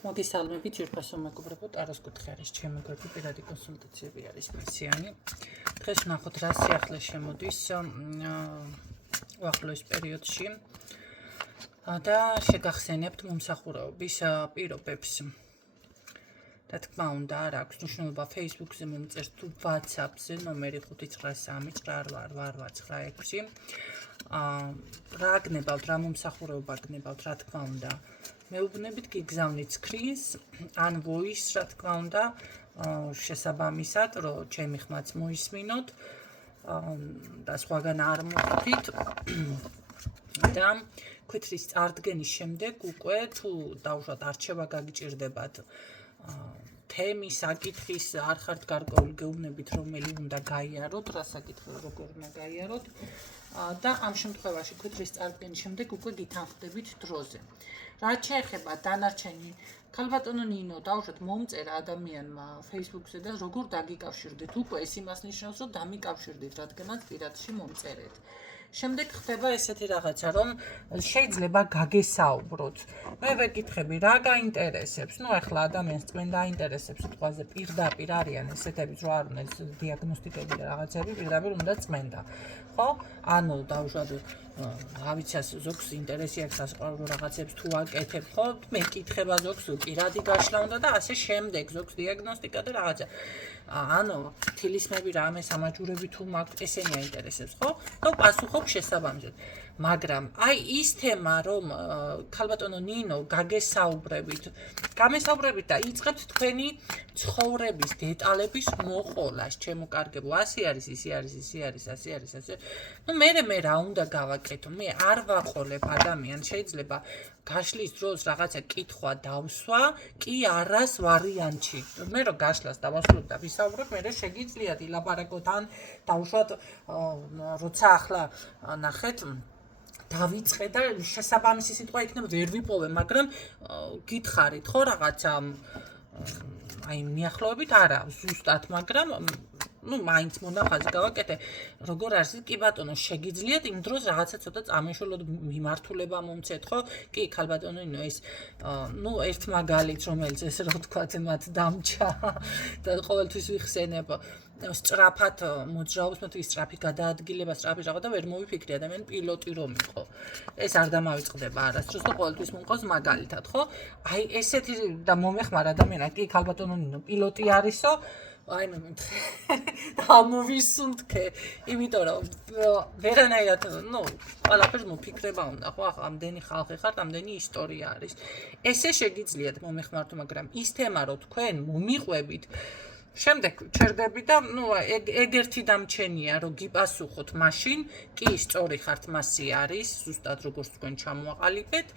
მოგესალმებით, ძვირფასო მეგობრებო, ტაროს კუთხე არის ჩემი გვერდი, პირადი კონსულტაციები არის მისიანი. დღეს ვნახოთ რა სიახლე შემოდის უახლოეს პერიოდში და შეგახსენებთ მომსახურების პირობებს. რა თქმა უნდა, არ აქვს მნიშვნელობა Facebook-ზე მომწერთ თუ WhatsApp-ზე ნომერი 593888896. რა გნებავთ, რა მომსახურება გნებავთ, რა თქმა უნდა. მეუბნებით გიგზავნით screens ან voice, რა თქმა უნდა, შესაბამისად, რომ ჩემი ხმაც მოისმინოთ და სხვაგან არ მოხდით და ქვითრის წარდგენის შემდეგ უკვე თუ დაუშვათ არჩევა გაგიჭირდებათ თემის, საკითხის, არ ხართ გარკვეული გეუბნებით, რომელი უნდა გაიაროთ, რა საკითხი როგორ უნდა გაიაროთ და ამ შემთხვევაში ქვითრის წარდგენის შემდეგ უკვე გითანხმდებით დროზე. რაც შეეხება დანარჩენი ქალბატონო ნინო, დაუშვათ მომწერა ადამიანმა Facebook-ზე და როგორ დაგიკავშირდით, უკვე ეს იმას ნიშნავს, რომ დამიკავშირდით, რადგანაც პირადში მომწერეთ. შემდეგ ხდება ესეთი რაღაცა, რომ შეიძლება გაგესაუბროთ. მე ვეკითხები, რა გაინტერესებს? ნუ ახლა ადამიანს წმენდა აინტერესებს სიტყვაზე პირდაპირ არიან ესეთებიც, რომ არ უნდა დიაგნოსტიკები და რაღაცები პირდაპირ უნდა წმენდა. ხო? ანუ დაუშვათ ავიცას ზოგს ინტერესი აქვს სასიყვარულო რაღაცებს თუ აკეთებ, ხო? მეკითხება ზოგს პირადი გაშლა უნდა და ასე შემდეგ, ზოგს დიაგნოსტიკა და რაღაცა. ანუ თილისმები რამე სამაჯურები თუ მაქვს, ესენი აინტერესებს, ხო? და პასუხობ შესაბამისად. მაგრამ აი ის თემა, რომ ქალბატონო ნინო გაგესაუბრებით და იწყებთ თქვენი ცხოვრების დეტალების მოყოლას, ჩემო კარგებო, ასე არის, ისე არის, ისე არის, ასე არის, ასე. ნუ მე რა უნდა გავაკეთო? მე არ ვაყოლებ ადამიანს, შეიძლება გაშლის დროს რაღაცა კითხვა დავსვა, კი არას ვარიანტში. მე რო გაშლას დავასრულებ და ვისაუბრებ, მე შეგიძლიათ ილაპარაკოთ ან დავუშვათ, როცა ახლა ნახეთ დავიწყე და შესაბამისი სიტყვა იქნება ვერ ვიპოვე, მაგრამ გითხარით ხო რაღაცა აი მიახლოებით არა, ზუსტად, მაგრამ ну, მაინც მონახაზი გავაკეთე, როგორ არის, კი ბატონო, შეგიძლიათ იმ დროს რაღაცა ცოტა წამეშველოთ მიმართულება მომცეთ, ხო? კი, ქალბატონო, ეს ну, ერთ მაგალითს, რომელიც ესე რომ ვთქვათ, მათ დამჭა და ყოველთვის ვიხსენებ, სწრაფად მოძრაობს, მათ ის სწრაფი გადაადგილება, სწრაფი რაღაც და ვერ მოვიფიქრე ადამიანი პილოტი რომ იყო. ეს არ დამავიწყდება არასდროს და ყოველთვის მომყავს მაგალითად, ხო? აი ესეთი და მომეხმარ ადამიანად, კი, ქალბატონო, პილოტი არისო, აი მე დამოვისუნთქე, იმიტომ რომ ვერანაირად, ну, ყველაფერს მოფიქრება უნდა, ხო, ამდენი ხალხი ხართ, ამდენი ისტორია არის. ესე შეგიძლიათ მომეხმართო, მაგრამ ის თემა, რომ თქვენ მომიყვებით, შემდეგ ჩერდები და, ну, ეგ ერთი დამჩენია, რომ გიპასუხოთ მაშინ, კი, სწორი ხართ, მასი არის, ზუსტად როგორც თქვენ ჩამოაყალიბეთ,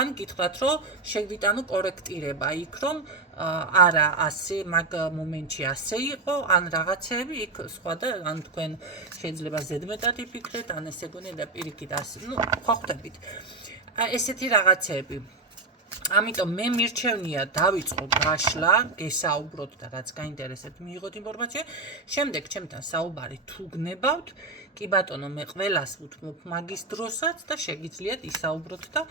ან გითხრათ, რომ შეგვიტანო კორექტირება იქ, რომ არა ასე მაგ მომენტში ასე იყო, ან რაღაცები იქ სხვა და ან თქვენ შეიძლება ზედმეტად იფიქრეთ, ან ესე გონია და პირიქით ასე, ну, ხო ხვდებით. ესეთი რაღაცები. ამიტომ მე მირჩევნია დავიწყო გაშლა, გესაუბროთ და რაც გაინტერესებთ მიიღოთ ინფორმაცია, შემდეგ ჩემთან საუბარი თუ გნებავთ, კი ბატონო, მე ყველას ვუთმობ მაგის დროსაც და შეგიძლიათ ისაუბროთ და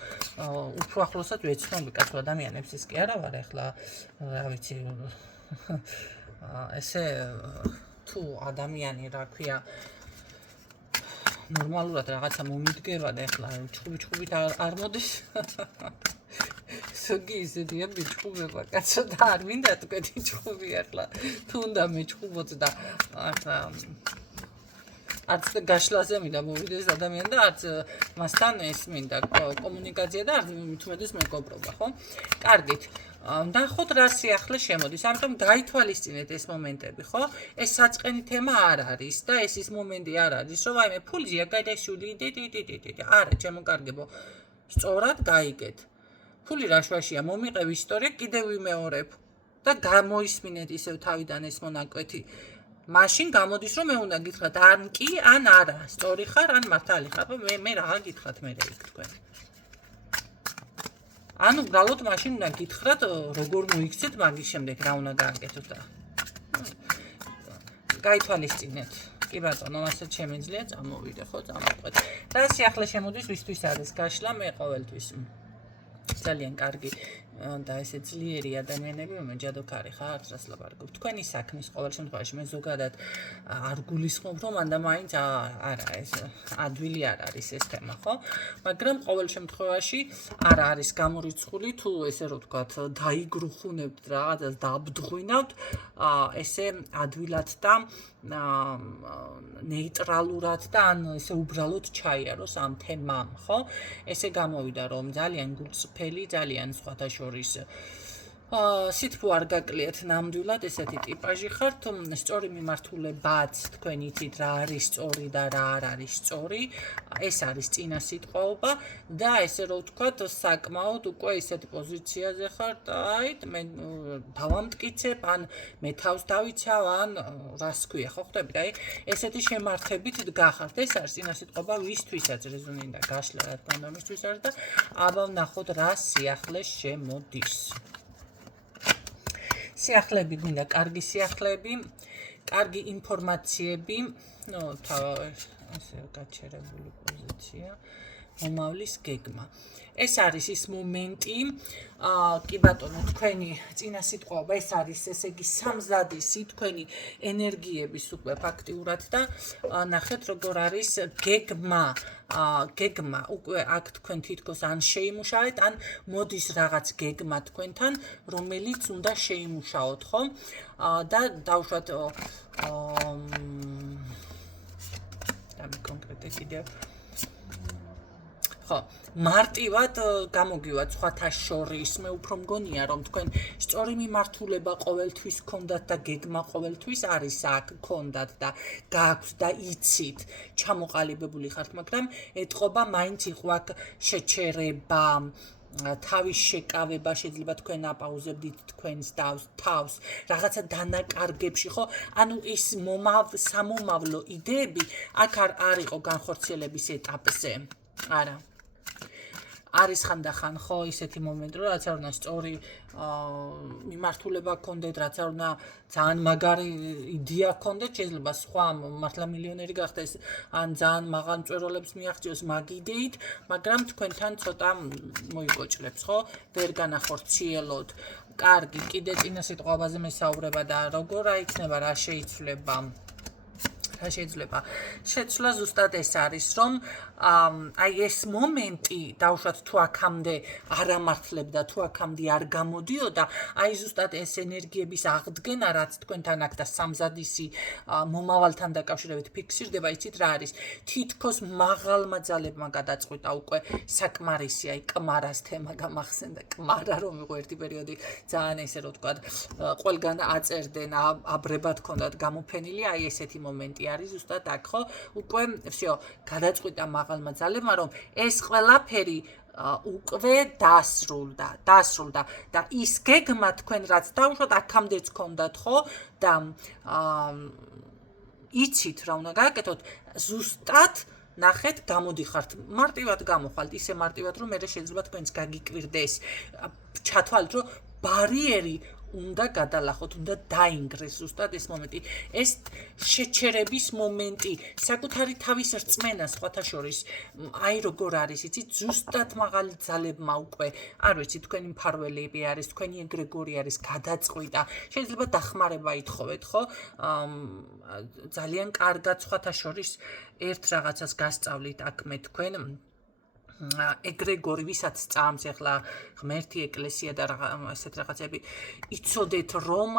უფრო ახლოსაც ვეცნობ კაცო ადამიანებს, ის კი არა ვარ ახლა, რა ვიცი, ესე თუ ადამიანი, რა ქვია, ნორმალურად რაღაცა მომიდგება და ახლა ჩხუბით არ მოდის. ზოგი ისედია მიჩხუბება, კაცო და არ მინდა თქვენი ჩხუბი ახლა, თუ უნდა მეჩხუბოთ და ახლა არც გაშლაზე მინდა მოვიდეს ადამიანი და არც მასთან ეს მინდა კომუნიკაცია და არც მithumedes მეგობრობა, ხო? კარგით. ნახოთ რა სიახლე შემოდის, ამიტომ გაითვალისწინეთ ეს მომენტები, ხო? ეს საწყენი თემა არ არის და ეს ის მომენტი არ არის, რომ აი მე ფულზია გადაშული, არა, ჩემო კარგებო, სწორად გაიგეთ. ფული რაშვაშია, მომიყევ ისტორია, კიდევ ვიმეორებ და გამოისმინეთ ისევ თავიდან ეს მონაკვეთი. მაშინ გამოდის, რომ მე უნდა გითხრათ ან კი, ან არა, სწორი ხარ, ან მართალი ხარ, მე რა გითხრათ მე იქ თქვენ. ანუ უბრალოდ მაშინ უნდა გითხრათ, როგორ მოიქცეთ მაგის შემდეგ რა უნდა გააკეთოთ და გაითვალისწინეთ. კი ბატონო, მასაც შემიძლია წამოვიდე, ხო, წამოვყვეთ. რა სიახლე შემოდის, ვისთვის არის გაშლა, მე ყოველთვის ძალიან კარგი და ესე ძლიერი ადამიანები, ჯადოქარი ხართ, რას ლაპარაკობთ. თქვენი საქმის ყოველ შემთხვევაში მე ზოგადად არ გულისხმობ, რომ მანდა მაინც არა ეს ადვილი არ არის ეს თემა, ხო? მაგრამ ყოველ შემთხვევაში არ არის გამორიცხული თუ ესე რომ ვთქვათ, დაიგრუხუნებთ რაღაცას, დააბდღვინავთ, ესე ადვილად და ნეიტრალურად და ან ესე უბრალოდ ჩაიაროს ამ თემამ, ხო? ესე გამოვიდა, რომ ძალიან გულწრფელი, ძალიან სხვათა შორის სითბო არ გაკლიათ ნამდვილად ესეთი ტიპაჟი ხართ, სწორი მიმართულებაც თქვენ იცით რა არის სწორი და რა არ არის სწორი, ეს არის წინა სიტყვაობა და ესე რომ ვთქვათ, საკმაოდ უკვე ისეთ პოზიციაზე ხართ, აი მე დავამტკიცებ, ან მე თავს დავიცავ, ან რას ქვია, ხო ხვდებით, აი ესეთი შემართებით დგახართ, ეს არის წინა სიტყვაობა ვისთვისაც რეზონინდა გაშლა, რა თქმა უნდა, მისთვის არის და აბა ვნახოთ რა სიახლე შემოდის. სიახლეები გვინდა კარგი სიახლეები, კარგი ინფორმაციები, ასე გაჩერებული პოზიცია, მომავლის გეგმა. ეს არის ის მომენტი, კი ბატონო, თქვენი წინა სიტყვაობა, ეს არის ესე იგი სამზადისი თქვენი ენერგიების უკვე ფაქტიურად და ნახეთ როგორ არის გეგმა. გეგმა უკვე აქ თქვენ თითქოს ან შეიმუშავეთ, ან მოდის რაღაც გეგმა თქვენთან, რომელიც უნდა შეიმუშაოთ, ხო? და დავუშვათ კონკრეტულად კიდევ ხო, მარტივად გამოგივათ სხვათა შორის, მე უფრო მგონია, რომ თქვენ სწორი მიმართულება ყოველთვის გქონდათ და გეგმა ყოველთვის არის აქ გქონდათ და გააქვთ და იცით, ჩამოყალიბებული ხართ, მაგრამ ეთყობა მაინც იყო აქ შეჩერება, თავის შეკავება, შეიძლება თქვენ აპაუზებდით თქვენს თავს, რაღაცა დანაკარგებში, ხო? ანუ ის სამომავლო იდეები აქ არ იყო განხორციელების ეტაპზე. არა. არის ხანდახან ხო ისეთი მომენტი, რომ რაც არ უნდა სწორი მიმართულება გქონდეთ, რაც არ უნდა ძალიან მაგარი იდეა გქონდეთ, შეიძლება სხვა მართლა მილიონერი გახდეს, ან ძალიან მაღალ მწვერვალებს მიაღწიოს მაგ იდეით, მაგრამ თქვენთან ცოტა მოიგოჭრებს, ხო? ვერ განახორციელოთ. კარგი, კიდე წინა სიტყვაზე მესაუბრება და როგორ აიქნება, რა შეიცვლება. შეცვლა ზუსტად ეს არის, რომ აი ეს მომენტი დავუშვათ თუ აქამდე არ ამართლებდა, თუ აქამდე არ გამოდიოდა, აი ზუსტად ეს ენერგიების აღდგენა, რაც თქვენთან აქ და სამზადისი მომავალთან დაკავშირებით ფიქსირდება, იცით რა არის? თითქოს მაღალმა ძალებმა გადაწყვიტა უკვე საკმარისი, აი კმარას თემა გამახსენდა, კმარა რომ იყო ერთი პერიოდი ძალიან ესე რომ ვთქვათ, ყველგან აწერდნენ, აბრებად ჰქონდათ გამოფენილი, აი ესეთი მომენტი არის ზუსტად აქ, ხო? უკვე всё, გადაწყვიტა მაღალმა ძალებმა, რომ ეს ყველაფერი უკვე დასრულდა და ის გეგმა თქვენ რაც დავუშვათ, აქამდეც გქონდათ, ხო? და იცით რა უნდა გააკეთოთ, ზუსტად ნახეთ, გამოდიხართ, მარტივად გამოხვალთ, ისე მარტივად, რომ მე შეიძლება თქვენს გაგიკვირდეს, ჩათვალეთ, რომ ბარიერი უნდა გადალახოთ, უნდა დაინგრეს ზუსტად ეს მომენტი. ეს შეჩერების მომენტი, საკუთარი თავის რწმენა სხვათა შორის, აი როგორ არის, იცით, ზუსტად მაღალი ძალებმა უკვე, არ ვიცი, თქვენი მფარველები არის, თქვენი ეგრეგორი არის, გადაწყვიტა. შეიძლება დახმარება ითხოვეთ, ხო? ძალიან კარგად სხვათა შორის ერთ რაღაცას გასწავლით აქ მე თქვენ ეგრეგორი, ვისაც წამს ახლა ღმერთი ეკლესია და ესეთ რაღაცები, იცოდეთ რომ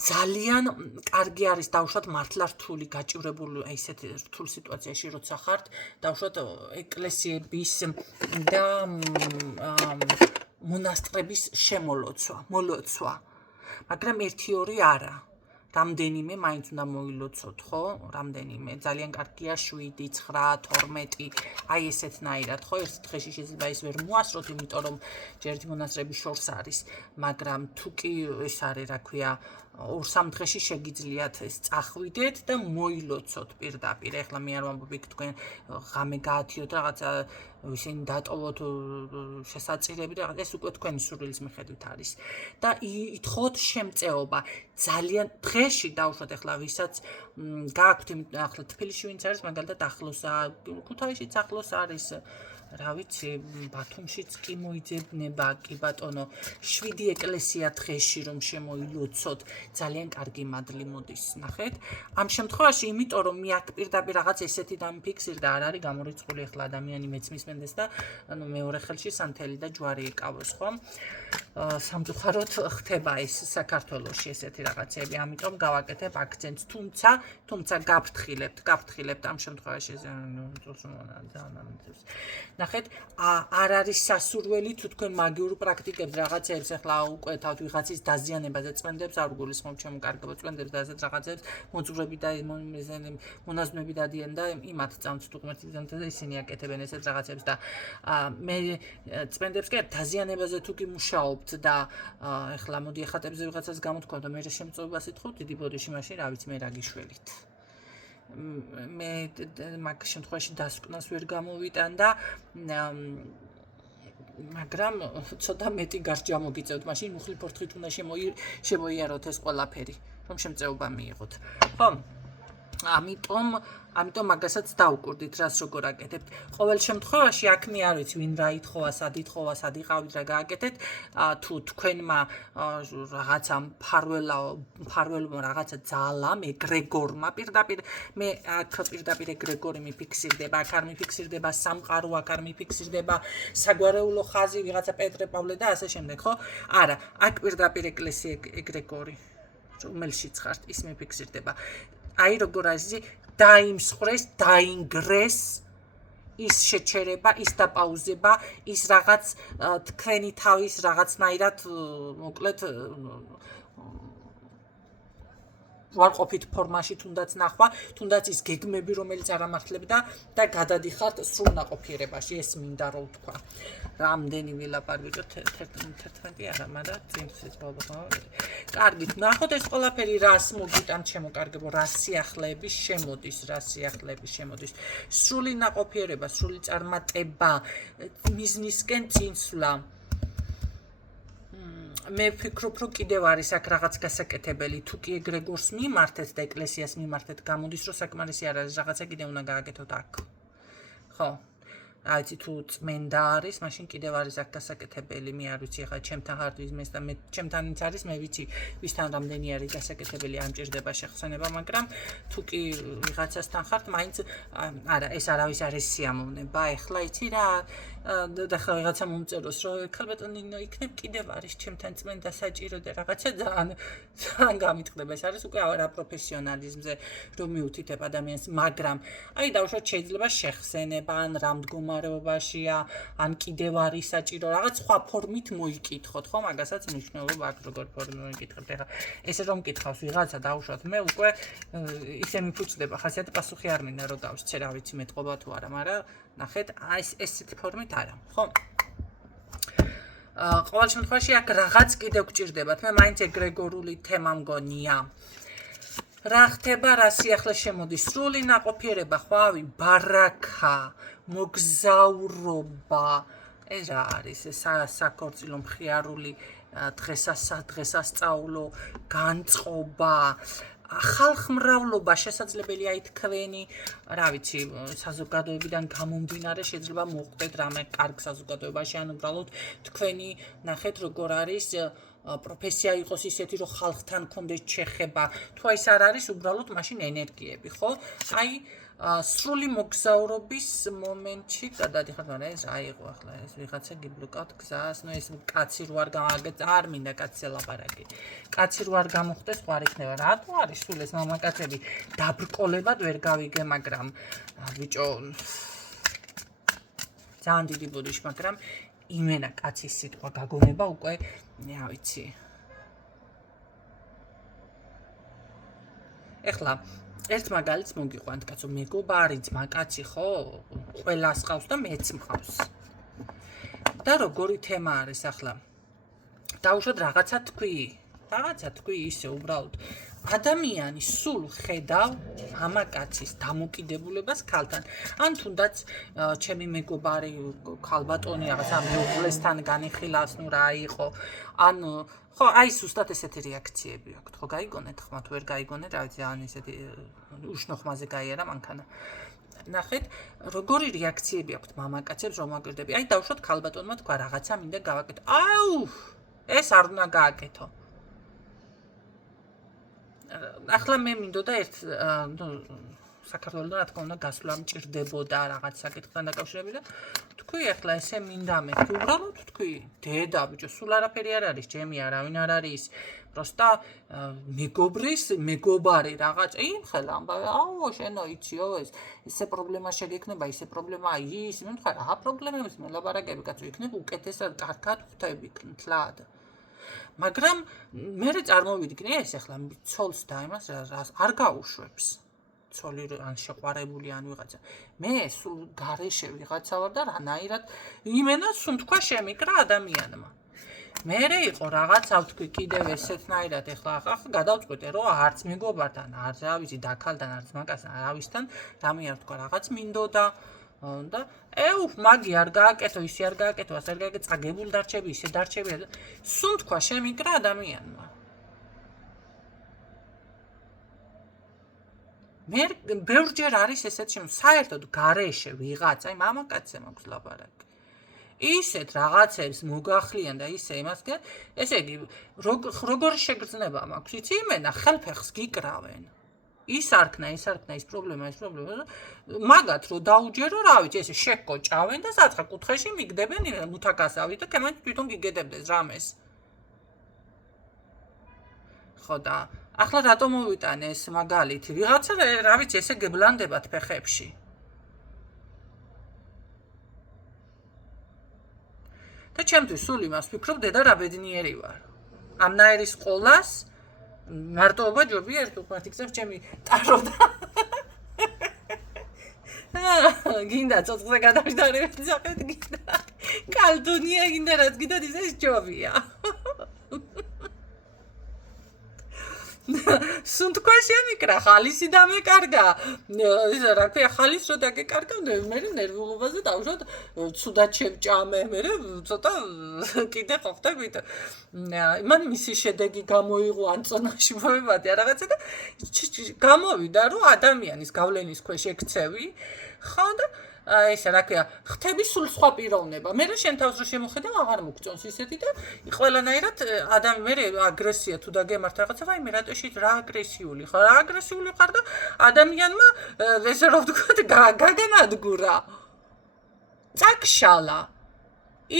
ძალიან კარგი არის დავუშვათ მართლა რთული გაჭირებული ესეთ რთულ სიტუაციაში როცა ხართ, დავუშვათ ეკლესიების და მონასტრების მოლოცვა, მაგრამ 1-2 არა. რამდენიმე მაინც უნდა მოილოცოთ, ხო? რამდენიმე, ძალიან კარგია 7, 9, 12, აი ესეთნაირად, ხო? ერთ დღეში შეიძლება ის ვერ მოასწროთ, იმიტომ რომ ჯერ ერთი მონასტრები შორს არის, მაგრამ თუ კი ეს არის, რა ქვია, 2-3 დღეში შეგიძლიათ ეს წახვიდეთ და მოილოცოთ პირდაპირ. ეხლა მე არ ვამბობ იქ თქვენ ღამე გაათიოთ რაღაცა, ისინი დატოვოთ შესაწირები და ეს უკვე თქვენი სურვილის მიხედვით არის. და ითხოვოთ შემწეობა. ძალიან დღეში დავუშვათ ეხლა ვისაც გააქვთ ახლა თბილისში ვინც არის, მაგალითად ახლოსა, ქუთაისშიც ახლოს არის, რა ვიცი, ბათუმშიც კი მოიძებნება, კი ბატონო, 7 ეკლესია დღეში რომ შემოილოცოთ, ძალიან კარგი მადლი მოდის, ნახეთ. ამ შემთხვევაში, იმიტომ რომ მე აქ პირდაპირ რაღაც ესეთი დამიფიქსირდა, არ არის გამორიცხული ახლა ადამიანი მეც მისმენდეს და ანუ მეორე ხელში სანთელი და ჯვარი ეკავოს, ხო? სამწუხაროდ ხდება ეს საქართველოში ესეთი რაღაცები, ამიტომ გავაკეთებ აქცენტს, თუმცა გაფრთხილებთ ამ შემთხვევაში ნახეთ, არ არის სასურველი თუ თქვენ მაგიურ პრაქტიკებს რაღაცებს ახლა უკვე თავთ ვიღაცის დაზიანებაზე წვენდებს, არ გულისხმობ ჩემო კარგებო, წვენდებს და ასეთ რაღაცებს მოძღვრები და მონაზვნები დადიან და იმათ წამთ თუ ღმერთის ძემთან და ისინი აკეთებენ ესეთ რაღაცებს და მე წვენდებს კი დაზიანებაზე თუ კი მუშაობთ და ახლა მოდი ახატებზე ვიღაცას გამოთქვა და მე შემწეობას ითხოვ დიდი ბოდიში მაშინ რა ვიცი მე რა გიშველით მე მაგ შემთხვევაში დასკვნას ვერ გამოვიტან და მაგრამ ცოტა მეტი გარსჯა მოგიწევთ მაშინ მუხლი ფორთხით უნდა შემოიაროთ ეს ყველაფერი რომ შემწეობა მიიღოთ ხო ამიტომ მაგასაც დავუკვირდით რას როგორ აკეთებთ. ყოველ შემთხვევაში აქ მე არ ვიცი ვინ რა ითხოვა, სად იყავით რა გააკეთეთ, თუ თქვენმა რაღაცა მფარველმა რაღაცა ძალამ ეგრეგორმა პირდაპირ მე აქ პირდაპირ ეგრეგორი მიფიქსირდება, აქ არ მიფიქსირდება სამყარო, აქ არ მიფიქსირდება საგვარეულო ხაზი, ვიღაცა პეტრე პავლე და ასე შემდეგ, ხო? არა, აქ პირდაპირ ეკლესია ეგრეგორი, რომელშიც ხართ, ის მიფიქსირდება. აი როგორ არის დაიმსხვრეს, დაინგრეს ის შეჩერება, ის დაპაუზება, ის რაღაც თქვენი თავის რაღაცნაირად მოკლედ ვარყოფით ფორმაში თუნდაც ნახვა, თუნდაც ის გეგმები, რომელიც არ ამართლებდა და გადადიხართ სრულ ნაყოფიერებაში, ეს მინდა რომ ვთქვა. რამდენი ვილაპარ ბიჭო 11 არა, მაგრამ წინსიც ბოლო. კარგით, ნახოთ ეს ყველაფერი რას მოგიტან ჩემო კარგებო, რა სიახლეების შემოდის. სრული ნაყოფიერება, სრული წარმატება, მიზნისკენ წინსვლა. მე ვფიქრობ, რომ კიდევ არის აქ რაღაც გასაკეთებელი, თუ კი ეგრეგორს მიმართეთ და ეკლესიას მიმართეთ, გამოდის, რომ საკმარისი არ არის, რაღაცა კიდევ უნდა გააკეთოთ აქ. ხო. აი ცი თუ წმენდა არის, მაშინ კიდევ არის აქ გასაკეთებელი, მე არ ვიცი, ახლა ჩემთან ხარ ის და მე ჩემთანიც არის, მე ვიცი, ვისთან რამდენი არის გასაკეთებელი, არ მჭირდება შეხსენება, მაგრამ თუ კი ვიღაცასთან ხართ, მაინც არა, ეს არავის არ ეს სიამოვნება, ახლა იცი რა და ხა ვიღაცა მომწეროს, რომ ქალბატონინო იქნებ კიდევ არის ჩემთან წმენდა საჭირო და რაღაცა ძალიან გამიტყდება, ეს არის უკვე არა პროფესიონალიზმზე, რომ მიუთითებ ადამიანს, მაგრამ აი დავუშვათ შეიძლება შეხსენება ან რამდგომარეობაშია, ან კიდევ არის საჭირო რაღაც სხვა ფორმით მოიკითხოთ, ხო, მაგასაც მნიშვნელობა აქვს როგორ ფორმით მოიკითხებთ. ეხლა ესე რომ მკითხავს ვიღაცა დავუშვათ მე უკვე ისე მიფუჭდება, ხასიათი პასუხი არ მინდა რომ დავსცე, რა ვიცი მეტყობა თუ არა, მაგრამ ნახეთ, აი ესეთი ფორმით არა, ხო? ყოველ შემთხვევაში აქ რაღაც კიდევ გჭირდებათ, მე მაინც ეგრეგორული თემა მგონია. რა ხდება, რა სიახლე შემოდის, სრული ნაყოფიერება, ხვავი, ბარაქა, მოგზაურობა, ეს რა არის, საქორწილო მხიარული დღესასწაულო, განწყობა, ხალხმრავლობა შესაძლებელია თქვენი, რა ვიცი, საზოგადოებიდან გამომდინარე შეიძლება მოხდეთ რამე კარგ საზოგადოებაში, ან უბრალოდ თქვენი ნახეთ როგორ არის პროფესია იყოს ისეთი, რომ ხალხთან გქონდეს შეხება, თუ ეს არ არის, უბრალოდ მაშინ ენერგიები, ხო? აი სრული მოგზაურობის მომენტში გადადიხართ, მაგრამ ეს რა იყო ახლა ეს ვიღაცა გიბლოკავთ გზას, ნუ ეს კაცი რო არ მინდა კაცზე ლაპარაკი. კაცი რო არ გამოხდეს, ხო არ იქნება. რატო არის სულ ეს მამაკაცები დაბრკოლებად ვერ გავიგე, მაგრამ ბიჭო ძალიან დიდი ბოდიში, მაგრამ იმენა კაცის სიტყვა გაგონება უკვე, რა ვიცი. ეხლა ერთ მაგალითს მოგიყვანთ, კაცო, მეგობარი ძმა კაცი ხო? ყველას ყავს და მეც მყავს. და როგორი თემა არის ახლა? დავუშვათ რაღაცა თქვი ისე უბრალოდ ადამიანი სულ ხედავ მამაკაცის დამოკიდებულებას ქალთან. ან თუნდაც ჩემი მეგობარი ქალბატონი რაღაცა მეუღლესთან განიხილავს, ნუ რა იყო. ან ხო, აი ზუსტად ესეთი რეაქციები აქვს. ხო, გაიგონეთ, ხმა თუ ვერ გაიგონეთ, რა ვიცი, ან ესეთი უშნო ხმაზე გაიარა მანქანა. ნახეთ, როგორი რეაქციები აქვთ მამაკაცებს რომ აგვირდები. აი დავუშვათ ქალბატონმა თქვა რაღაცა მინდა გავაკეთო. აუ, ეს არ უნდა გააკეთო. ახლა მე მინდოდა ერთ საქართველოს რა თქმა უნდა გასვლა მჭირდებოდა რაღაც საკითხთან დაკავშირებით და თქვი ახლა ესე მინდა მე უბრალოდ თქვი დედა ბიჭო სულ არაფერი არ არის ჩემი არავინ არ არის просто მეგობრის მეგობარი რაღაც იმ ხელა ამბავი აუ შენო იციო ესე პრობლემა შეგექნება ისე პრობლემა ის მე თქვა რა პრობლემებს მე ლაბარაკები კაცო იქნებ უკეთესად კარგად ხვდები თლად მაგრამ მე წარმოვიდგინე ეს ახლა ცოლს და იმას არ გაუშვებს ცოლი ან შეყვარებული ან ვიღაცა მე სულ გარეშე ვიღაცა ვარ და რანაირად იმენა სულ თქვა შემიკრა ადამიანმა მერე იყო რაღაცა ვთქვი კიდევ ესეთნაირად ახლა გადავწყვიტე რომ არც მეგობართან არც რა ვიცი დაქალთან არც მაგასთან არავისთან რამე არ თქვა რაღაც მინდოდა და მაგი არ გააკეთო ისე არ გააკეთო ასე არ გააკეთო წაგებული დარჩები ისე დარჩები სულ თქვა შემიკრა ადამიანმა მე ბევრჯერ არის ესეც საერთოდ გარეშე ვიღაცა აი მამაკაცზე მაქვს ლაბარაკი ისეთ რაღაცებს მოგახლიან და ისე იმას ესე იგი როგორი შეგრძნება მაქვს იცი იმენა ხელფეხს გიკრავენ ის არქნა ის პრობლემა მაგათ რო დაუჯერო რა ვიცი ესე შეკოჭავენ და საცხა კუთხეში მიგდებენ მუთაკასავით და კემან თვითონ გიგედებდეს რამეს ხო და ახლა რატომ მოვიტანე ეს მაგალითი ვიღაცა რა ვიცი ესე გებლანდებათ ფეხებში და ჩემთვის სულ იმას ვფიქრობ დედა რა ბედნიერი ვარ ამნაირის ყოლას მარტოობა ჯობია ერთ უპარტიქცებს ჩემი ტარო და გინდა ცოცხლზე გადავიდარებთ საერთოდ გინდა კალდუნია გინდა რაც გინდა ის ჯობია სუნთქვა შემიკრა ხალისი დამეკარგა ისა რა ქვია ხალის რო დაგეკარგა მე ნერვულობაზე დავუშვათ ცუდად შევჭამე მე ცოტა კიდე ყოფდებით მან მისი შედეგი გამოიღო ანწონაში მოვებადე რაღაცა და გამოვიდა რომ ადამიანის გავლენის ქვეშ ექცევი ხო და ესე რა ქვია ხთები სულ სხვა პიროვნება მე რა შენ თავს რო შემოხედავ აღარ მოგწონს ისეთი და ყველანაირად მე აგრესია თუ დაგემართ რაღაცა ვაიმე რატოში რა აგრესიული ხარ რა აგრესიული ხარ და ადამიანმა ესე რომ ვთქვათ გაგანადგურა წაკშალა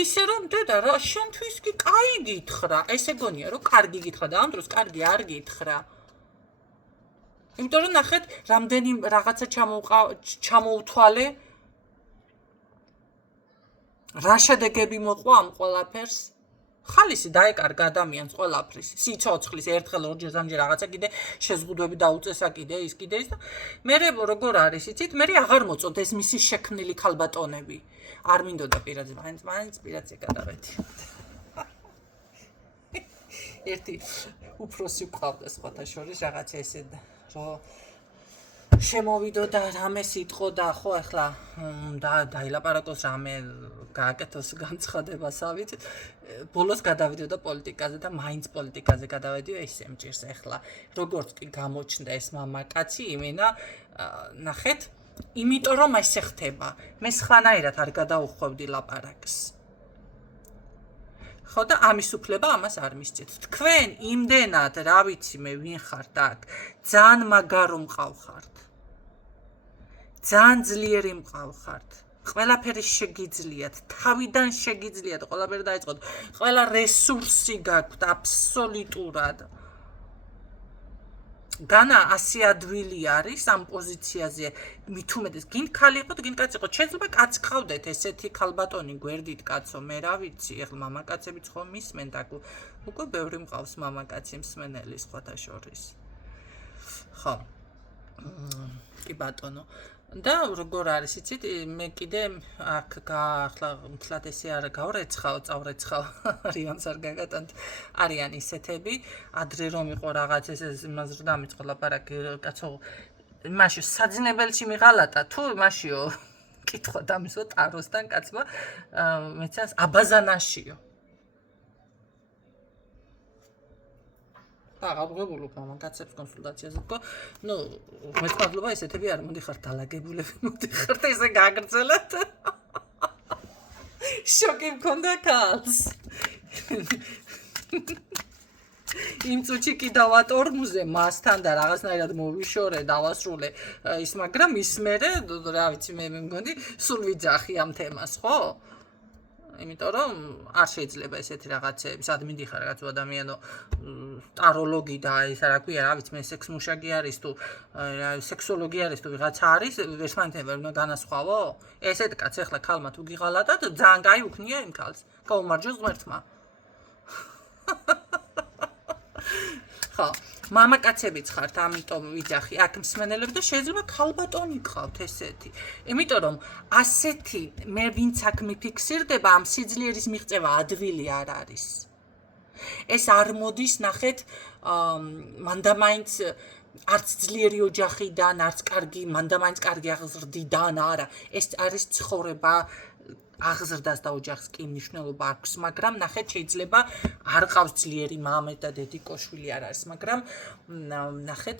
ისე რომ დედა რა შენთვის კი კაი გითხრა ესე გონია რომ კარგი გითხრა და ამ დროს კარგი არ გითხრა იმიტომ რომ ნახეთ რამდენი რაღაცა ჩამოუთვალე რა შედეგები მოყვა ამ ყველაფერს ხალისი დაეკარგა ადამიანს ყველაფრის სიცოცხლის ერთხელ ორჯერ სამჯერ რაღაცა კიდე შეზღუდვები დაუწესა კიდე ის და მე როგორ არის იცით მე აღარ მოწონთ ეს მისი შექმნილი ქალბატონები არ მინდოდა პირადზე მაინც პირადზე გადავედი ერთი უფროსი ყავდა სხვათა შორის რაღაცა ესე რომ შემოვიდო და რამე სიტყო და ხო ახლა დაილაპარაკოს რამე გააკეთოს განცხადებასავით ბოლოს გადავიდოდა პოლიტიკაზე და მაინც პოლიტიკაზე გადავედიო ესე მჭირს ახლა როგორც კი გამოჩნდა ეს მამაკაცი იმენა ნახეთ იმიტომ რომ ესე ხდება მე სხვანაირად არ გადაუხვევდი ლაპარაკს ხო და ამის უფლება ამას არ მისცეთ თქვენ იმდენად რა ვიცი მე ვინ ხართ აქ ძალიან მაგარო მყავხართ ძალიან ძლიერი მყავხართ ყველაფერი შეგიძლიათ თავიდან შეგიძლიათ ყველაფერი დაიწყოთ ყველა რესურსი გაქვთ აბსოლუტურად განა 100 ადვილი არის ამ პოზიციაზე მით უმეტეს გინ ხალი იყოთ გინ კაცი იყოთ შეიძლება კაც ყავდეთ ესეთი ქალბატონი გვერდით კაცო მე რა ვიცი ეხლა მამაკაცებიც ხომ მისმენთ აქ უკვე ბევრი მყავს მამაკაცი მსმენელი სხვათა შორის ხო კი ბატონო და როგორ არის იცით მე კიდე აქ ახლა მთლად ესე არ გავრეცხავ წავრეცხავ არიანს არ გაგატანთ არიან ისეთები ადრე რომ იყო რაღაც ეს იმას რომ დამიწყო ლაპარაკი კაცო მაშინ საძინებელში მიღალატა თუ მაშიო კითხვა დამისვა ტაროსთან კაცმა მეცას აბაზანაშიო აღაბღებულობ მამაკაცებს კონსულტაციაზე თქო, მეცმადლობა ესეთები არ მოდიხართ დალაგებულები, მოდიხართ ესე გაგრძელოთ. შოკი მქონდა ქალს. იმ წუთში კი დავატორმუზე მასთან და რაღაცნაირად მოვიშორე, დავასრულე ის, მაგრამ ის მერე, რა ვიცი, მე მგონი, სულ ვიძახი ამ თემას, ხო? იმიტომ რომ არ შეიძლება ესეთი რაღაცები, სად მიდიხარ რაღაც ადამიანო ტაროლოგი და ისა რა ქვია, რა ვიცი, მე სექსმუშაგი არის თუ სექსოლოგი არის თუ ვიღაცა არის, ერთმანეთთან უნდა განასხვავო? ესეთ კაცს ახლა ქალმა თუ გიღალატა, ძალიან კაი უქნია იმ ქალს. გაუმარჯოს ღმერთმა. ხო, მამაკაცებიც ხართ, ამიტომ ვიძახი აქ მსმენელები და შეიძლება ქალბატონი გყავთ ესეთი. იმიტომ რომ ასეთი მე ვინც აქ მიფიქსირდება, ამ სიძლიერის მიღწევა ადვილი არ არის. ეს არ მოდის, ნახეთ, მანდამაინც არც ძლიერი ოჯახიდან, არც კარგი, მანდამაინც კარგი აღზრდიდან არა. ეს არის ცხოვრება აღზრდას და ოჯახს კი მნიშვნელობა აქვს, მაგრამ ნახეთ შეიძლება არ ყავს ძლიერი მამე და დედიკოშვილი არ არის, მაგრამ ნახეთ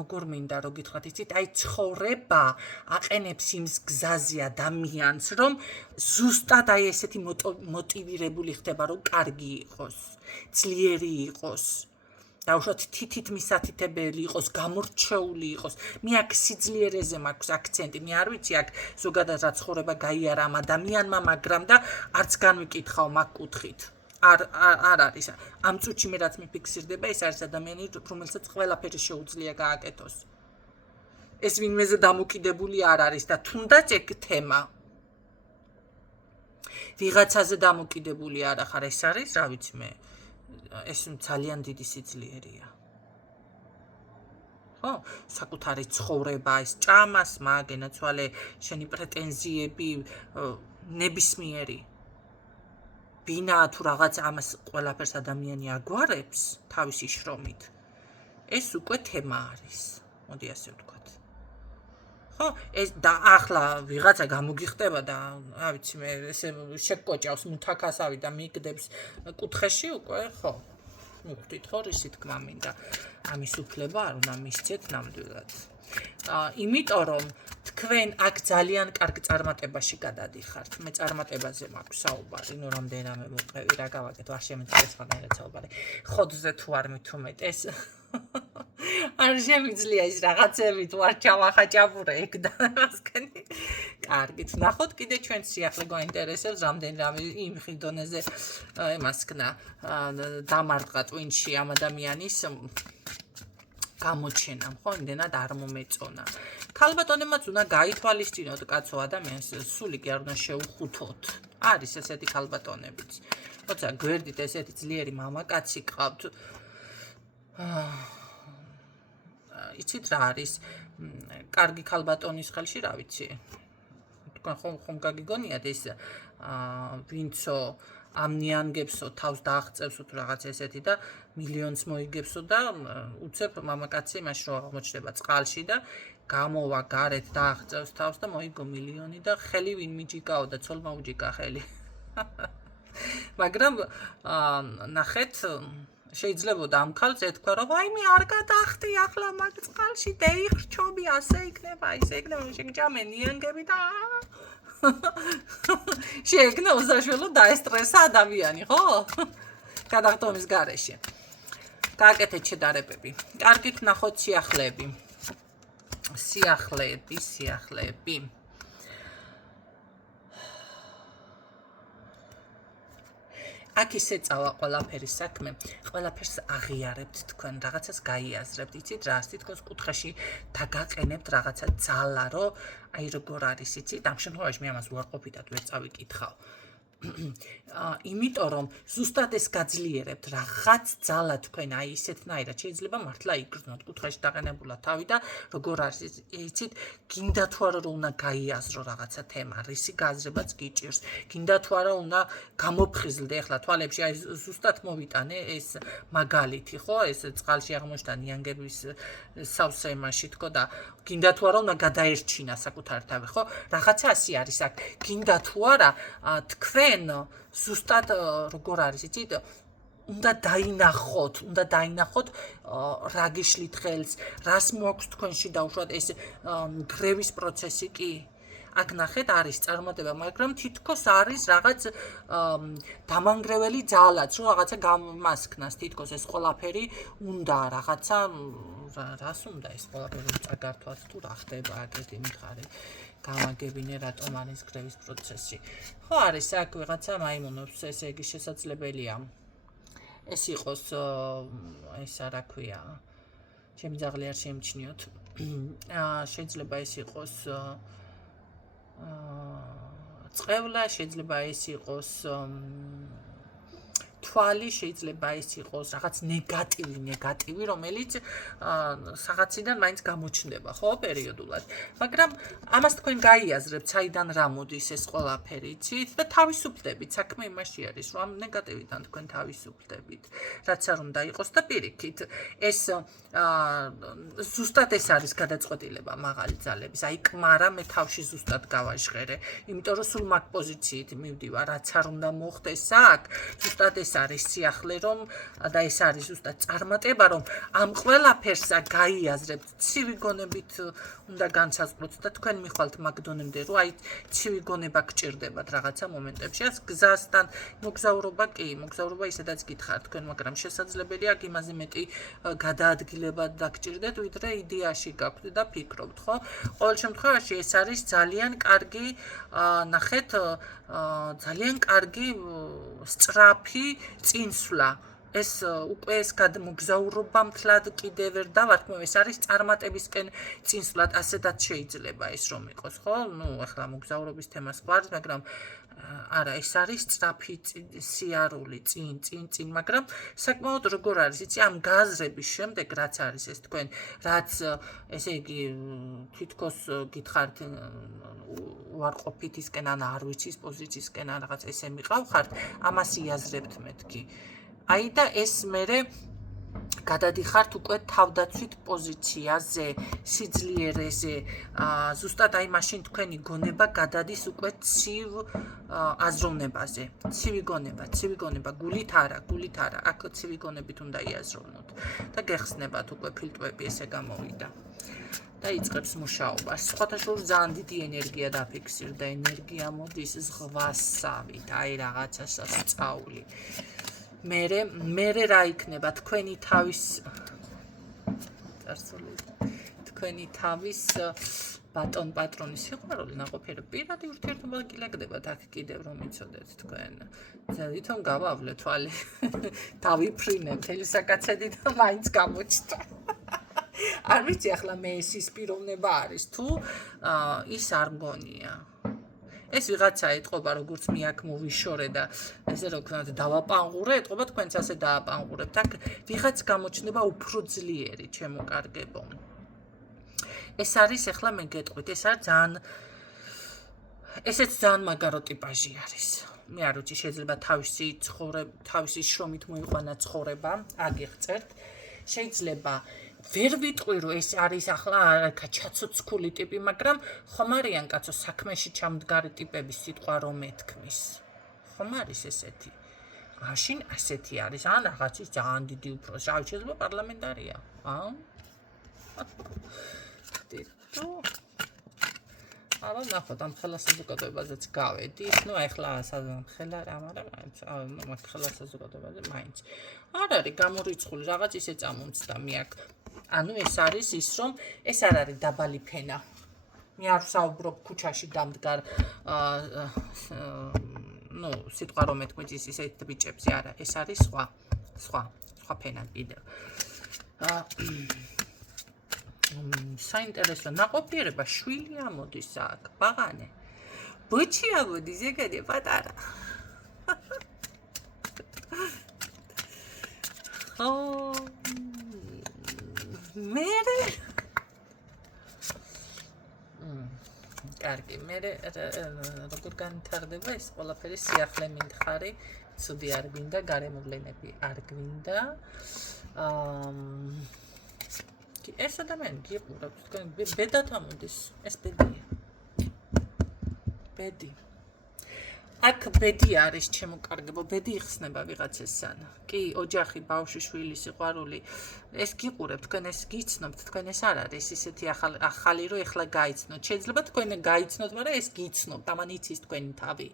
როგორ მინდა რო გითხრათ, იცით, აი ცხოვრება აყენებს იმ გზაზე ადამიანს, რომ ზუსტად აი ესეთი მოტივირებული ხდება, რომ კარგი იყოს, ძლიერი იყოს. დაუშვათ თითით მისათითებელი იყოს, გამორჩეული იყოს. მე აქ სიძლიერეზე მაქვს აქცენტი, მე არ ვიცი აქ ზოგადად რა ცხოვრება გაიარა ამ ადამიანმა, მაგრამ და არც განვიკითხავ მაგ კუთხით. არ არის. ამ წუთში მე რაც მიფიქსირდება, ეს არის ადამიანი, რომელსაც ყველაფერი შეუძლია გააკეთოს. ეს ვინმეზე დამოკიდებული არ არის და თუნდაც ეგ თემა ვიღაცაზე დამოკიდებული არ ახარ, ეს არის, რა ვიცი მე ეს ძალიან დიდი სიძლიერია. ხო, საკუთარი ცხოვრება, ეს ჭამას, მაგენაცვალე, შენი პრეტენზიები, ნებისმიერი ბინა თუ რაღაც ამას ყველაფერს ადამიანი აგვარებს თავისი შრომით. ეს უკვე თემა არის. მოდი ასე ვთქვათ. ხო, ეს და ახლა ვიღაცა გამოგიხდება და რა ვიცი მე ესე შეკოჭავს მუთაქასავი და მიგდებს კუთხეში უკვე, ხო. მივხვდით ხო რისი თქმა მინდა. ამის უფლება არ უნდა მისცეთ ნამდვილად. იმიტომ რომ თქვენ აქ ძალიან კარგ წარმატებაში გადადიხართ. მე წარმატებაზე მაქვს საუბარი, რამდენიმე მოყევი რა გავაკეთო, არ შემიძლია სხვანაირად საუბარი. ხოდზე თუ არ მithumetes არ შემიძლია ის რაღაცები თუ არ ჩავახაჭაპურე ეგ და მასკენი. კარგით, ნახოთ კიდე ჩვენ სიახლე გვაინტერესებს რამდენიმე იმ ხიდონეზე მასკნა დამარტყა ტვინში ამ ადამიანის გამოჩენამ, ხო, იმდენად არ მომეწონა. ქალბატონებმაც უნდა გაითვალისწინოთ კაცო ადამიანს, სული კი არ უნდა შეუხუთოთ. არის ესეთი ქალბატონებიც. როცა გვერდით ესეთი ძლიერი მამაკაცი გყავთ, იცით რა არის? კარგი ქალბატონის ხელში, რა ვიცი. თქვენ ხომ გაგიგონიათ ეს ვინცო ამნიანგებსო, თავს დააღწევსო თუ რაღაც ესეთი და მილიონს მოიგებსო და უცებ მამაკაცი იმაში რომ აღმოჩნდება წყალში და გამოვა გარეთ დააღწევს თავს და მოიგო მილიონი და ხელი ვინ მიჯიკაო და ცოლმა უჯიკა ხელი. მაგრამ ნახეთ შეიძლებოდა ამ ქალს ეთქვა რომ აი მე არ გადახტი ახლა მაგ წყალში დაიხრჩობი ასე იქნება, ისე იქნება, შეგჭამე ნიანგები და შეეგნა უსაშველო დაესტრესა ადამიანი, ხო? გადახტომის გარეშე. გააკეთეთ შედარებები. კარგით ნახოთ სიახლეები. სიახლეები. აქ ისე წავა ყველაფერი საქმე, ყველაფერს აღიარებთ თქვენ, რაღაცას გაიაზრებთ, იცით რა, თითქოს კუთხეში დაგაყენებთ რაღაცა ძალა, რომ აი როგორ არის, იცით, ამ შემთხვევაში მე ამას უარყოფითად ვერ წავიკითხავ. იმიტომ რომ ზუსტად ეს გაძლიერებთ რაღაც ძალა თქვენ აი ისეთნაირად შეიძლება მართლა იგრძნოთ კუთხეში დაყენებულა თავი და როგორ არის იცით გინდა თუ არა რომ უნდა გაიაზრო რაღაცა თემა რისი გააზრებაც გიჭირს გინდა თუ არა უნდა გამოფხიზლდე ახლა თვალებში აი ზუსტად მოვიტანე ეს მაგალითი ხო ეს წყალში აღმოჩნდა ნიანგების სავსე იმაში თქო და გინდა თუ არა უნდა გადაერჩინა საკუთარი თავი ხო რაღაცა ასე არის აქ გინდა თუ არა თქვენ ზუსტად როგორ არის იცით უნდა დაინახოთ რა გიშლით ხელს, რას მოაქვს თქვენში დაუშვათ ეს გრევის პროცესი კი. აქ ნახეთ არის წარმატება, მაგრამ თითქოს არის რაღაც დამანგრეველი ძალაც, რომ რაღაცა გამასქნას, თითქოს ეს ყველაფერი უნდა რაღაცა რას უნდა ეს ყველაფერი წაგართვათ თუ რა ხდება აქეთი მითხარი. გამაგებინე რატომ არის გრევის პროცესი. ხო არის აქ ვიღაცა მაიმუნობს, ესე იგი შესაძლებელია. ეს იყოს ისა რა ქვია. ჩემი ძაღლი არ შემჩნიოთ. შეიძლება ეს იყოს წყევლა, შეიძლება ეს იყოს თვალი, შეიძლება ეს იყოს რაღაც ნეგატივი, რომელიც რაღაციდან მაინც გამოჩნდება, ხო, პერიოდულად. მაგრამ ამას თქვენ გაიაზრებთ, საიდან რა მოდის ეს ყველაფერი, იცით? და თავისუფლდებით, საქმე იმაში არის, რომ ამ ნეგატივიდან თქვენ თავისუფლდებით, რაც არ უნდა იყოს და პირიქით. ეს ზუსტად ეს არის გადაწყვეტილება მაღალი ძალების. აი, კმარა მე თავში ზუსტად გავაჟღერე, იმიტომ რომ სულ მაგ პოზიციით მივდივარ, რაც არ უნდა მოხდეს აქ, ზუსტად ეს არის სიახლე რომ და ეს არის ზუსტად წარმატება რომ ამ ყველაფერს გაიაზრებთ ცივი გონებით უნდა განსაზღვროთ და თქვენ მიხვალთ მაგ დონემდე რომ აი ცივი გონება გჭირდებათ რაღაცა მომენტებში ას გზასთან მოგზაურობა ისედაც გითხართ თქვენ მაგრამ შესაძლებელია აქ იმაზე მეტი გადაადგილება დაგჭირდეთ ვიდრე იდეაში გაქვთ და ფიქრობთ ხო ყოველ შემთხვევაში ეს არის ძალიან კარგი ნახეთ ძალიან კარგი სწრაფი წინსვლა ეს უკვე ეს გადმოგზაურობა მთლად კიდევ ვერ დავარქმევ ეს არის წარმატებისკენ წინსვლად ასეთაც შეიძლება ეს რომ იყოს ხო ნუ ახლა მოგზაურობის თემას გვარს მაგრამ არა ეს არის სწრაფი სიარული წინ მაგრამ საკმაოდ როგორ არის იცი ამ გაზრების შემდეგ რაც არის ეს თქვენ რაც ესე იგი თითქოს გითხართ უარყოფითისკენ ან არ ვიცის პოზიციისკენ ან რაღაც ესე მიყავხართ ამას იაზრებთ მეთქი აი და ეს მერე გადადიხართ უკვე თავდაცვით პოზიციაზე, სიძლიერეზე, ზუსტად აი მაშინ თქვენი გონება გადადის უკვე ცივ აზროვნებაზე. ცივი გონება, გულით არა, აქ ცივი გონებით უნდა იაზროვნოთ. და გეხსნებათ უკვე ფილტვები ესე გამოვიდა. და იწყებს მუშაობას. სხვათა შორის ძალიან დიდი ენერგია დაფიქსირდა, ენერგია მოდის ზღვასავით, აი რაღაცასაც სწავლი. მერე რა იქნება თქვენი თავის ბატონ პატრონის სიყვარული ნაყოფიერ პირადი ურთიერთობა გილაგდებათ აქ კიდევ რომ იცოდეთ თქვენ თვითონ გავავლე თვალი დავიფრინე მთელი საკაცედი და მაინც გამოჩნდა არ ვიცი ახლა მე ის პიროვნება არის თუ ის არ მგონია ეს ვიღაცა ეთყობა როგორც მე აქ მოვიშორე და ესე რომ ვქნათ დავაპანღურე ეთყობა თქვენც ასე დააპანღურებთ აქ ვიღაც გამოჩნდება უფრო ძლიერი ჩემო კარგებო ეს არის ახლა მე გეტყვით ეს არის ესეც ძალიან მაგარო ტიპაჟი არის მე არ ვიცი შეიძლება თავისი შრომით მოიყვანა ცხოვრება აგიღწერთ შეიძლება ვერ ვიტყვი რომ ეს არის ახლა ჩაცოცხული ტიპი, მაგრამ ხომ არიან კაცო საქმეში ჩამდგარი ტიპების სიტყვა რომ ეთქმის. ხომ არის ესეთი? მაშინ ასეთი არის, ან რაღაცის ძალიან დიდი უფროსი, რა შეიძლება პარლამენტარია, აბა ნახოთ ამ ხელა საზოგადოებაზეც გავედით. ნუ ახლა ხელა რა, მაგრამ მაგ ხელა საზოგადოებაზე მაინც. არ არის გამორიცხული რაღაც ისე წამომცდა მე აქ. ანუ ეს არის ის რომ ეს არ არის დაბალი ფენა. მე არ ვსაუბრობ ქუჩაში დამდგარ ნუ სიტყვა რომ ეთქვით ის ისეთ ბიჭებზე არა, ეს არის სხვა ფენა კიდევ. საინტერესო ნაყოფიერება შვილი ამოდის აქ, ბაღანე. ბოჩი ამოდის, ეგეთი პატარა. მერე კარგი, მერე როგორ განვითარდება ეს ყველაფერი სიახლე მინთხარი, ცუდი არ გვინდა, გარემოვლენები არ გვინდა. ეს ადამიანი გიყურებთ, თქვენ ბედათ ამოდის, ეს ბედია. ბედი. აქ ბედი არის ჩემოკარგებო, ბედი იხსნება ვიღაცესთან. კი, ოჯახი, ბავშვი, შვილი, სიყვარული. ეს გიყურებთ, თქვენ ეს გიცნობთ, თქვენ ეს არ არის ისეთი ახალი რომ ეხლა გაიცნოთ. შეიძლება თქვენ გაიცნოთ, მაგრამ ეს გიცნობთ, ამან იცის თქვენი თავი.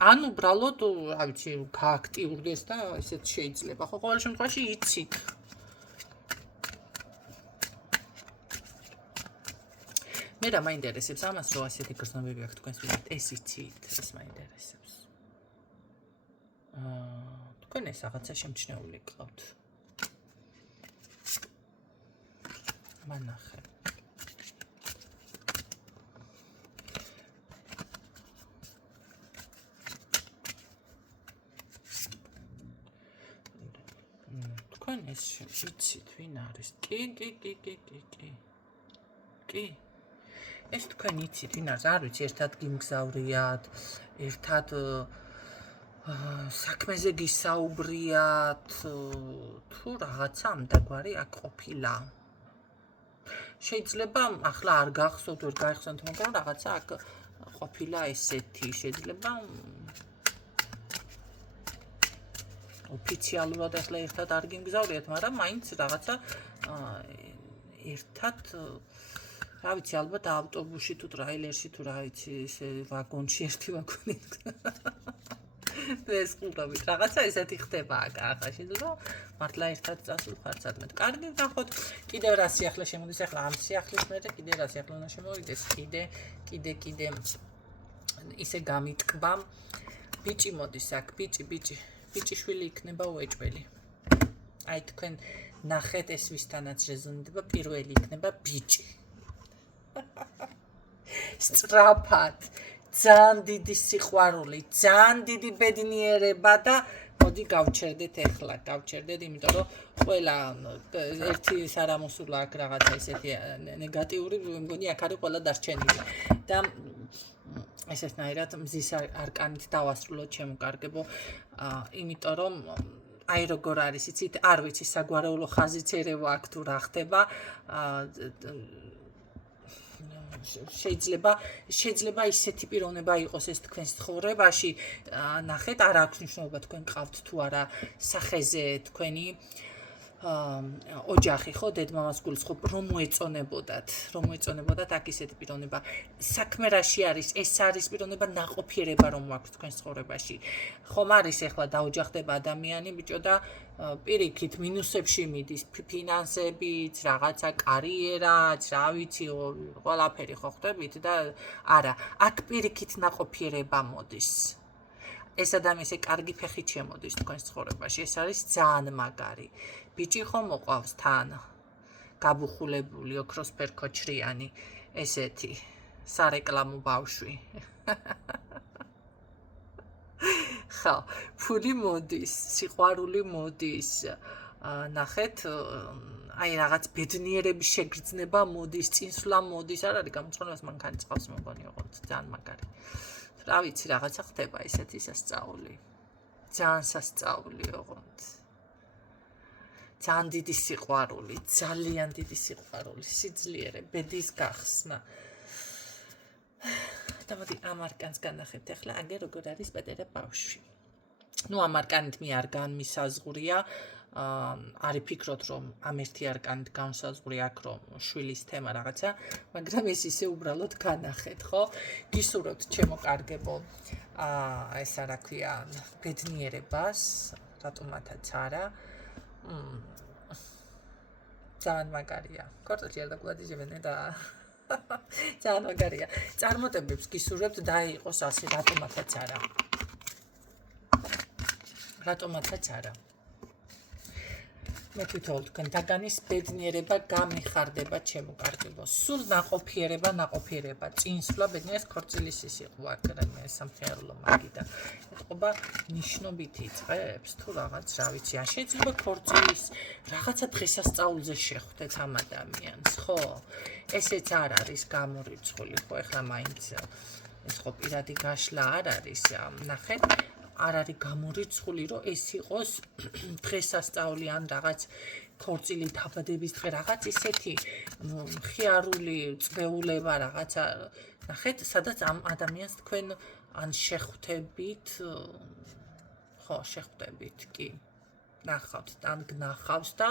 ან უბრალოდ, რა ვიცი, გააქტიურდეს და ესეც შეიძლება. ხო, ყოველ შემთხვევაში იცით. მე რა მაინტერესებს ამას, რომ ასეთი გრძნობები აქვს თქვენს მიმართ, ეს იცით, ეს მაინტერესებს. თქვენ ეს რაღაცა შემჩნეული გყავთ. მანახე. თქვენ ეს იცით, ვინ არის? კი. ეს თქვენ იცით, ვინ არის? არ ვიცი, ერთად გიმგზავრიათ, ერთად საქმეზე გისაუბრიათ, თუ რაღაცა ამდაგვარი აქ ყოფილა. შეიძლება ახლა არ გახსოვთ, ვერ გაიხსენოთ, მაგრამ რაღაცა აქ ყოფილა ესეთი, შეიძლება ოფიციალურად ახლა ერთად არ გიმგზავრიათ, მაგრამ მაინც რაღაცა ერთად რა ვიცი, ალბათ ავტობუსში თუ ტრაილერში თუ რა ვიცი, ესე ვაგონში ერთი ვაგონი. ეს ყურები, რაღაცა ესეთი ხდება ახლა შეიძლება მართლა ერთად წასულ ხარცადმეთ. კარგი, ნახოთ, კიდევ რა სიახლე შემოდის ახლა ამ სიახლის მერე, კიდევ რა სიახლე უნდა შემოვიდეს, კიდე ისე გამიტკბა. ბიჭი მოდის აქ, ბიჭი შვილი იქნება უეჭველი. აი თქვენ ნახეთ ეს ვისთანაც რეზონდება, პირველი იქნება ბიჭი. სწრაფად, ძალიან დიდი სიყვარული, ძალიან დიდი ბედნიერება და მოდი გავჩერდეთ ეხლა, იმიტომ რომ ყველა ერთი სარამოსულა აქ რაღაცა ესეთი ნეგატიური, მგონი აქ არის ყველა დარჩენილი. და ესეთნაირად მზის არკანით დავასრულოთ ჩემოკარგებო, იმიტომ რომ აი როგორ არის, იცით, არ ვიცი საგვარეულო ხაზიც ერევა აქ თუ რა ხდება. შეიძლება ისეთი პიროვნება იყოს ეს თქვენს ცხოვრებაში, ნახეთ, არ აქვს მნიშვნელობა თქვენ ყავთ თუ არა სახეზე თქვენი ოჯახი, ხო, დედმამას გულისხმობ, რომ მოეწონებოდათ აქ ისეთი პიროვნება. საქმე რაში არის, ეს არის პიროვნება ნაყოფიერება რომ აქვს თქვენს ცხოვრებაში. ხომ არის ეხლა დაოჯახდება ადამიანი, ბიჭო და პირიქით მინუსებში მიდის, ფინანსებიც, რაღაცა კარიერაც, რა ვიცი, ყველაფერი ხო ხდებით და არა, აქ პირიქით ნაყოფიერება მოდის. ეს ადამიანს კარგი ფეხით შემოდის თქვენს ცხოვრებაში, ეს არის ძალიან მაგარი. ბიჭი ხომ მოყავს თან, გაბუხულებული, ოქროსფერ ქოჩრიანი, ესეთი სარეკლამო ბავშვი. ხო, ფული მოდის, სიყვარული მოდის, ნახეთ, აი რაღაც ბედნიერების შეგრძნება მოდის, წინსვლა მოდის, არ არის გამოცხადებას მანქანის ყავს მოგონი ოღონდ, ძალიან მაგარი. რა ვიცი, რაღაცა ხდება ესეთი სასწაული. ძალიან სასწაული ოღონდ. ძალიან დიდი სიყვარული, სიძლიერე, ბედის გახსნა. და მოდი ამ არკანს განახებთ ახლა, აგერ როგორ არის პატარა ბავშვი. ნუ ამ არკანით მე არ განმისაზღვრია, არ ფიქრობთ რომ ამ ერთი არკანით განსაზღვრია აქ რომ შვილის თემა რაღაცა, მაგრამ ეს ისე უბრალოდ განახეთ, ხო? გისურვებთ ჩემოკარგებო, ეს რა ქვია, ბედნიერებას, რატომათაც არა. ძალიან მაგარია. ქორწილში არ დაგვადიჟებენ და ძალიან მაგარია. წარმოტებებს გისურვებთ დაიყოს ასე, რატომათაც არა. მე თვითონ თქვენ დაგანის ბედნიერება გამიხარდება ჩემოკარგებო. სულ ნაყოფიერება, წინსვლა, ბედნიერის ქორწილის ის იყო აქ სამხეარულო მაგიდა. ეთყობა ნიშნობით იწყებს თუ რაღაც, რა ვიცი, ან შეიძლება ქორწილის რაღაცა დღესასწაულზე შეხვდეთ ამ ადამიანს, ხო? ესეც არ არის გამორიცხული, ხო, ეხლა მაინც ეს ხო პირადი გაშლა არ არის, ნახეთ. არ არის გამორიცხული, რომ ეს იყოს დღესასწაული ან რაღაც ქორწილი დაბადების დღე, რაღაც ისეთი მხიარული წვეულება, რაღაცა, ნახეთ, სადაც ამ ადამიანს თქვენ ან შეხვდებით, ხო, შეხვდებით, კი. ნახავთ, ან გნახავს და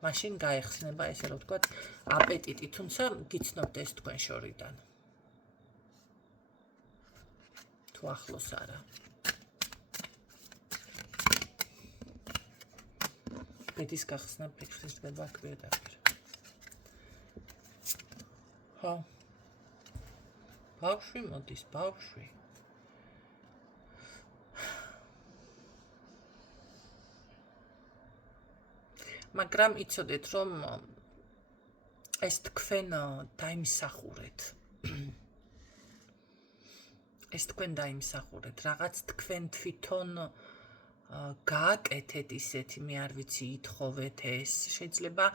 მაშინ გაიხსნება ესე რომ ვთქვათ აპეტიტი, თუმცა გიცნობთ ეს თქვენ შორიდან. თუ ახლოს არა. ბედის გახსნა ფიქრისდება კვირდაპირ. ხო. ბავშვი მოდის, ბავშვი. მაგრამ იცოდეთ რომ ეს თქვენ დაიმსახურეთ. ეს თქვენ დაიმსახურეთ, რაღაც თქვენ თვითონ გააკეთეთ ისეთი, მე არ ვიცი, ითხოვეთ ეს. შეიძლება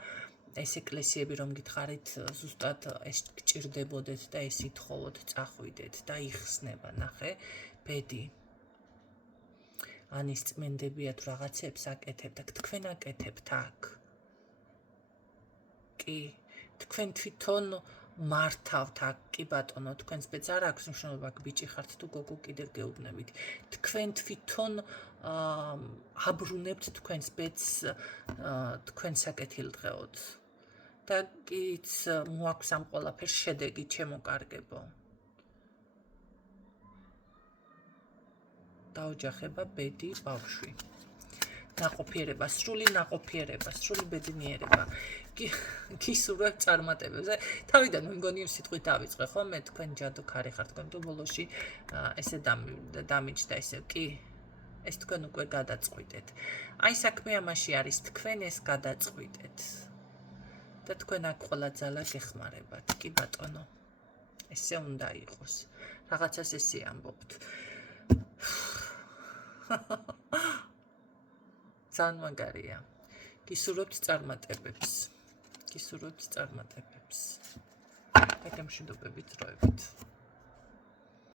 ეს ეკლესიები რომ გითხარით, ზუსტად ეს გჭირდებოდეთ და ეს ითხოვოთ, წახვიდეთ და იხსნება, ნახე, ბედი. ანის წმენდებიათ რაღაცებს აკეთებთ და თქვენ აკეთებთ აქ. კი, თქვენ თვითონ მართავთ აქ, კი ბატონო, თქვენს ბედს არ აქვს მნიშვნელობა, ბიჭი ხართ თუ გოგო კიდევ გეუბნებით. თქვენ თვითონ აბრუნებთ თქვენს ბედს თქვენ საკეთილდღეოდ. და კიც მოაქვს ამ ყველაფერს შედეგი, ჩემო კარგებო. დაოჯახება, ბედი, ბავშვი. ნაყოფიერება, სრული ნაყოფიერება, სრული ბედნიერება. გისურვებ წარმატებებზე. თავიდან მგონი იმ სიტყვით დავიწყე, ხო? მე თქვენ ჯადოქარი ხართ, თქვენ თუ ბოლოში ესე დამიჯდა ესე. კი, ეს თქვენ უკვე გადაწყვიტეთ. აი საქმე ამაში არის, თქვენ ეს გადაწყვიტეთ. და თქვენ აქ ყველა ძალა გეხმარებათ. კი ბატონო. ესე უნდა იყოს. რაღაცას ესე ამბობთ. ძალიან მაგარია. გისურვებთ წარმატებებს. გისურვებთ წარმატებებს. და გემშვიდობებით დროებით.